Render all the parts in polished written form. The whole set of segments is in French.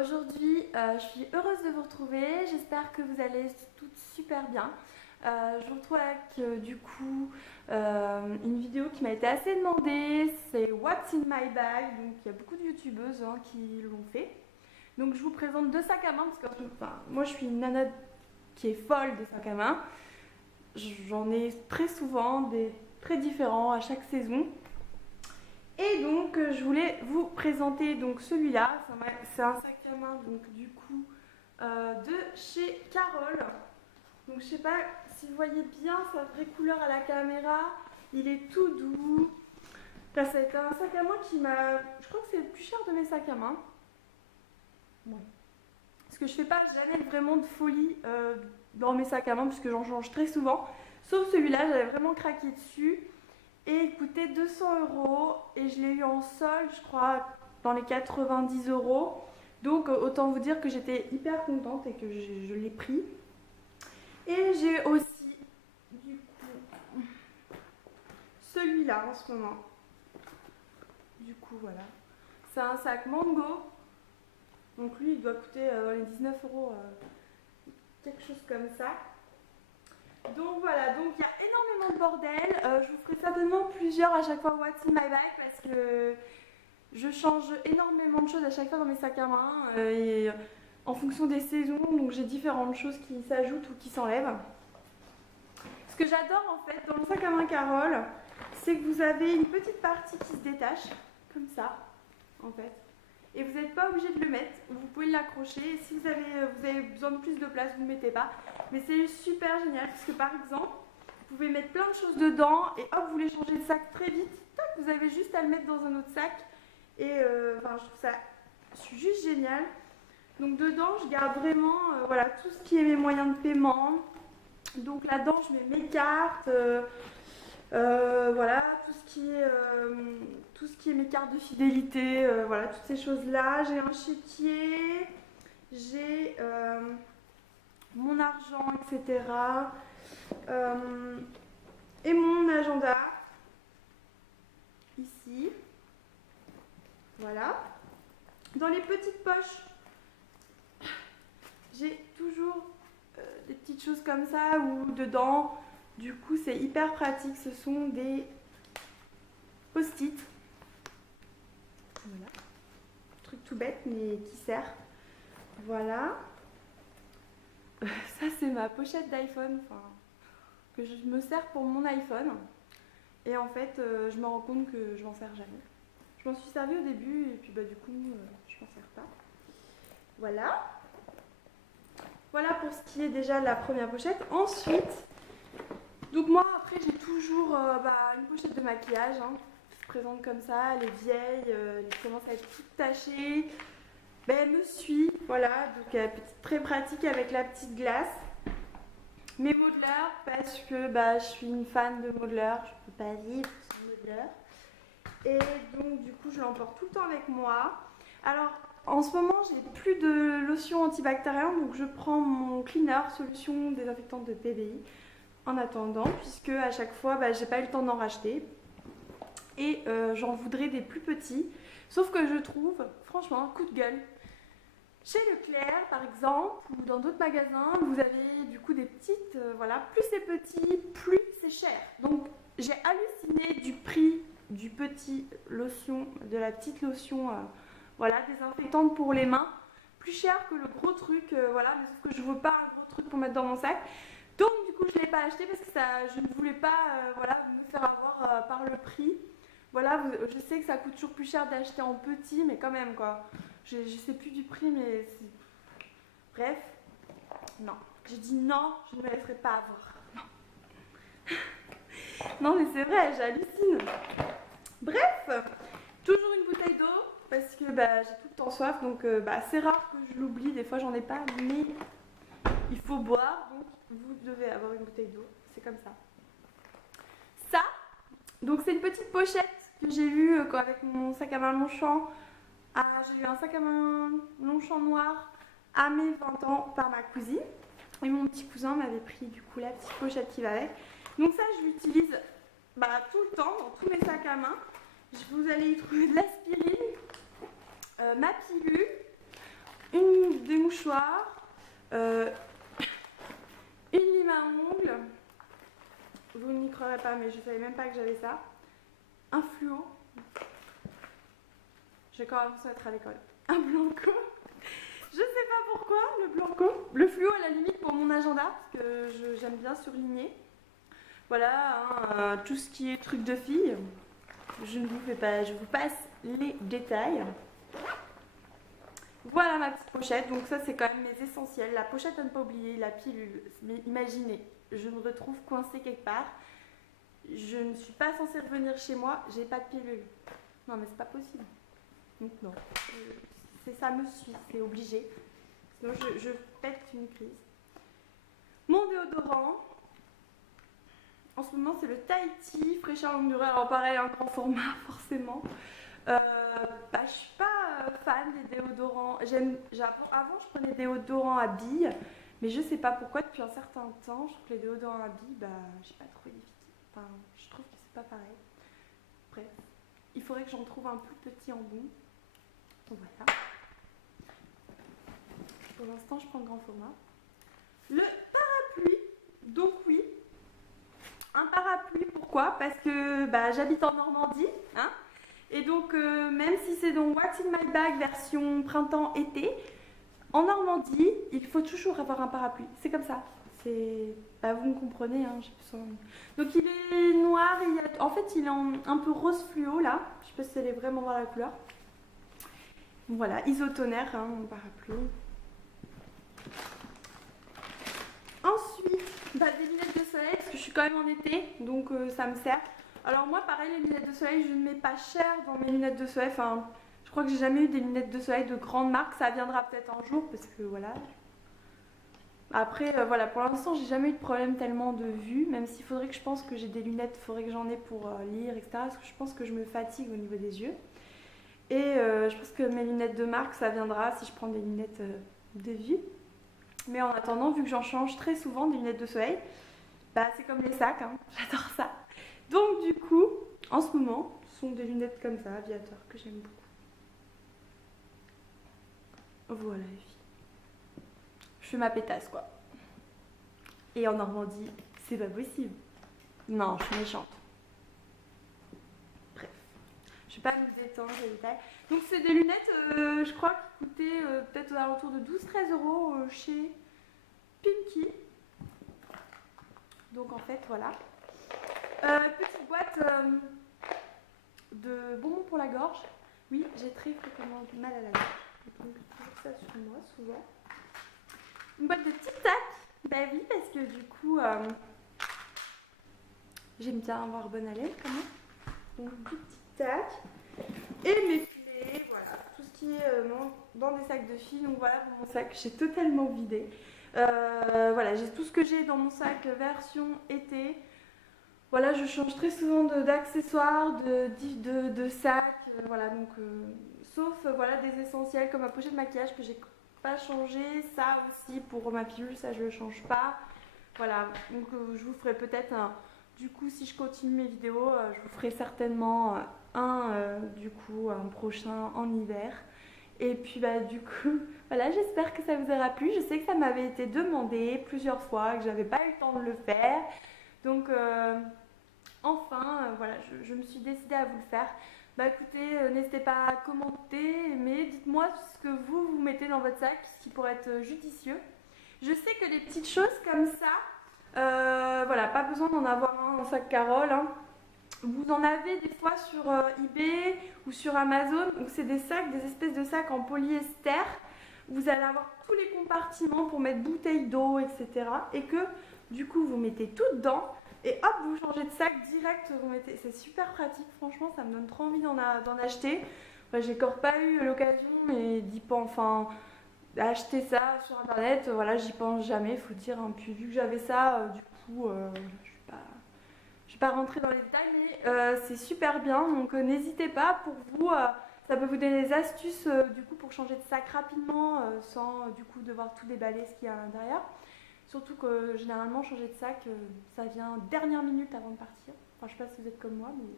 aujourd'hui je suis heureuse de vous retrouver, j'espère que vous allez toutes super bien. Je vous retrouve avec une vidéo qui m'a été assez demandée, c'est What's in my bag, donc il y a beaucoup de youtubeuses qui l'ont fait. Donc je vous présente deux sacs à main, parce que moi je suis une nana qui est folle des sacs à main. J'en ai très souvent, des très différents à chaque saison. Et donc je voulais vous présenter donc celui-là, c'est un sac à main de chez Carole. Donc je sais pas si vous voyez bien sa vraie couleur à la caméra, il est tout doux. Là, ça a été un sac à main qui m'a, je crois que c'est le plus cher de mes sacs à main. Ouais. Parce que je fais pas jamais vraiment de folie dans mes sacs à main, puisque j'en change très souvent. Sauf celui-là, j'avais vraiment craqué dessus. Et il coûtait 200 € et je l'ai eu en solde, je crois, dans les 90 €. Donc autant vous dire que j'étais hyper contente et que je l'ai pris. Et j'ai aussi, du coup, celui-là en ce moment. Du coup, voilà. C'est un sac Mango. Donc lui, il doit coûter les 19 €, quelque chose comme ça. Donc voilà, donc il y a énormément de bordel. Je vous ferai certainement plusieurs à chaque fois What's in my bag, parce que je change énormément de choses à chaque fois dans mes sacs à main et en fonction des saisons, donc j'ai différentes choses qui s'ajoutent ou qui s'enlèvent. Ce que j'adore en fait dans le sac à main Carole, c'est que vous avez une petite partie qui se détache, comme ça en fait. Et vous n'êtes pas obligé de le mettre, vous pouvez l'accrocher. Si vous avez besoin de plus de place, vous ne le mettez pas. Mais c'est super génial, parce que par exemple, vous pouvez mettre plein de choses dedans et hop, vous voulez changer de sac très vite. Tac, vous avez juste à le mettre dans un autre sac. Et je trouve ça juste génial. Donc dedans, je garde vraiment voilà, tout ce qui est mes moyens de paiement. Donc là-dedans, je mets mes cartes, voilà, tout ce qui est mes cartes de fidélité, voilà, toutes ces choses-là. J'ai un chéquier, j'ai mon argent, etc. Et mon agenda, ici. Voilà. Dans les petites poches, j'ai toujours des petites choses comme ça, ou dedans, du coup c'est hyper pratique, ce sont des post-it. Voilà. Truc tout bête mais qui sert. Voilà. Ça c'est ma pochette d'iPhone, que je me sers pour mon iPhone. Et en fait je me rends compte que je m'en sers jamais. Je m'en suis servi au début et puis du coup je m'en sers pas. Voilà. Voilà pour ce qui est déjà de la première pochette. Ensuite, donc moi après j'ai toujours une pochette de maquillage qui se présente comme ça. Elle est vieille, elle commence à être toute tachée. Elle me suit, voilà, donc elle est très pratique avec la petite glace. Mes modeleurs, parce que je suis une fan de modeleurs, je peux pas vivre sans modeleur. Et donc du coup je l'emporte tout le temps avec moi. Alors en ce moment j'ai plus de lotion antibactérienne, donc je prends mon cleaner solution désinfectante de PBI en attendant, puisque à chaque fois j'ai pas eu le temps d'en racheter. Et j'en voudrais des plus petits, sauf que je trouve franchement coup de gueule. Chez Leclerc par exemple, ou dans d'autres magasins, vous avez du coup des petites, voilà, plus c'est petit, plus c'est cher. Donc j'ai halluciné du prix du petit lotion, de la petite lotion voilà, désinfectante pour les mains, plus cher que le gros truc, voilà, mais sauf que je veux pas un gros truc pour mettre dans mon sac. Donc du coup je ne l'ai pas acheté parce que je ne voulais pas voilà, me faire avoir par le prix. Voilà, je sais que ça coûte toujours plus cher d'acheter en petit, mais quand même quoi. Je sais plus du prix, mais bref, non. J'ai dit non, je ne me laisserai pas avoir. Non, non mais c'est vrai, j'hallucine. Bref, toujours une bouteille d'eau, parce que j'ai tout le temps soif, donc c'est rare que je l'oublie, des fois j'en ai pas, mais il faut boire, donc vous devez avoir une bouteille d'eau, c'est comme ça. Ça, donc c'est une petite pochette que j'ai eue avec mon sac à main Longchamp. J'ai eu un sac à main Longchamp noir à mes 20 ans par ma cousine. Et mon petit cousin m'avait pris du coup la petite pochette qui va avec. Donc ça je l'utilise tout le temps dans tous mes sacs à main. Vous allez y trouver de l'aspirine, ma pilule, des mouchoirs, une lime à ongles, vous n'y croirez pas mais je savais même pas que j'avais ça, un fluo, j'ai quand même ça être à l'école, un blanco, je sais pas pourquoi le blanco, le fluo à la limite pour mon agenda parce que j'aime bien surligner, voilà, hein, tout ce qui est truc de fille, je ne vous fais pas, je vous passe les détails. Voilà ma petite pochette, donc ça c'est quand même mes essentiels. La pochette à ne pas oublier, la pilule. Mais imaginez, je me retrouve coincée quelque part. Je ne suis pas censée revenir chez moi, j'ai pas de pilule. Non mais c'est pas possible. Donc non, ça me suit, c'est obligé. Sinon je pète une crise. Mon déodorant, en ce moment c'est le Tahiti, fraîcheur longue durée. Alors pareil, un grand format forcément. Je suis pas fan des déodorants. Avant, je prenais des déodorants à billes, mais je sais pas pourquoi depuis un certain temps, je trouve que les déodorants à billes, j'ai pas trop évité. Enfin, je trouve que c'est pas pareil. Bref, il faudrait que j'en trouve un plus petit en bon. Voilà. Pour l'instant, je prends le grand format. Le parapluie. Donc oui, un parapluie. Pourquoi? Parce que j'habite en Normandie, hein. Et donc, même si c'est dans What's in my bag version printemps-été, en Normandie, il faut toujours avoir un parapluie. C'est comme ça. Vous me comprenez, hein, j'ai besoin. Donc, il est noir. En fait, il est un peu rose fluo, là. Je sais pas si vous allez vraiment voir la couleur. Voilà, isotonaire, hein, mon parapluie. Ensuite, des lunettes de soleil, parce que je suis quand même en été, donc ça me sert. Alors moi, pareil, les lunettes de soleil, je ne mets pas cher dans mes lunettes de soleil. Enfin, je crois que j'ai jamais eu des lunettes de soleil de grande marque. Ça viendra peut-être un jour, parce que voilà. Après, voilà, pour l'instant, j'ai jamais eu de problème tellement de vue. Même s'il faudrait que je pense que j'ai des lunettes, il faudrait que j'en ai pour lire, etc. Parce que je pense que je me fatigue au niveau des yeux. Et je pense que mes lunettes de marque, ça viendra si je prends des lunettes de vue. Mais en attendant, vu que j'en change très souvent des lunettes de soleil, c'est comme les sacs, hein. J'adore ça. Donc du coup, en ce moment, ce sont des lunettes comme ça, aviateur, que j'aime beaucoup. Voilà les filles. Je fais ma pétasse quoi. Et en Normandie, c'est pas possible. Non, je suis méchante. Bref. Je vais pas nous détendre les détails. Donc c'est des lunettes, je crois, qui coûtaient peut-être aux alentours de 12-13 euros chez Pinky. Donc en fait, voilà. Petite boîte de bonbons pour la gorge. Oui, j'ai très fréquemment du mal à la gorge. Donc toujours ça sur moi, souvent. Une boîte de Tic Tac. Oui, parce que du coup, j'aime bien avoir bonne haleine quand même. Donc du Tic Tac. Et mes filets, voilà. Tout ce qui est dans des sacs de filles. Donc voilà, mon sac, j'ai totalement vidé. Voilà, j'ai tout ce que j'ai dans mon sac version été. Voilà, je change très souvent d'accessoires, de sacs, voilà, donc sauf voilà des essentiels comme ma pochette de maquillage que j'ai pas changé, ça aussi pour ma pilule, ça je le change pas. Voilà, donc je vous ferai peut-être du coup si je continue mes vidéos, je vous ferai certainement un prochain en hiver. Et puis du coup, voilà, j'espère que ça vous aura plu. Je sais que ça m'avait été demandé plusieurs fois, que j'avais pas eu le temps de le faire. Donc enfin, voilà, je me suis décidée à vous le faire. Écoutez, n'hésitez pas à commenter, mais dites-moi ce que vous mettez dans votre sac, ce qui pourrait être judicieux. Je sais que les petites choses comme ça, voilà, pas besoin d'en avoir un en sac Carole, hein. Vous en avez des fois sur eBay ou sur Amazon, où c'est des sacs, des espèces de sacs en polyester. Vous allez avoir tous les compartiments pour mettre bouteilles d'eau, etc. Et que du coup vous mettez tout dedans et hop, vous changez de sac direct, vous mettez. C'est super pratique, franchement, ça me donne trop envie d'en acheter. J'ai encore pas eu l'occasion, mais d'acheter ça sur internet, voilà, j'y pense jamais, faut dire. Hein. Puis vu que j'avais ça, du coup, je vais pas rentrer dans les détails, mais c'est super bien. Donc n'hésitez pas, pour vous, ça peut vous donner des astuces du coup pour changer de sac rapidement, sans du coup devoir tout déballer ce qu'il y a à l'intérieur. Surtout que généralement changer de sac, ça vient dernière minute avant de partir. Enfin, je sais pas si vous êtes comme moi, mais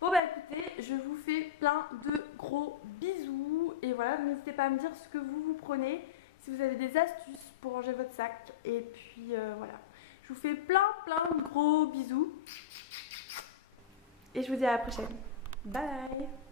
bon écoutez, je vous fais plein de gros gros bisous. Et voilà, n'hésitez pas à me dire ce que vous prenez, si vous avez des astuces pour ranger votre sac. Et puis voilà, je vous fais plein de gros bisous. Et je vous dis à la prochaine. Bye!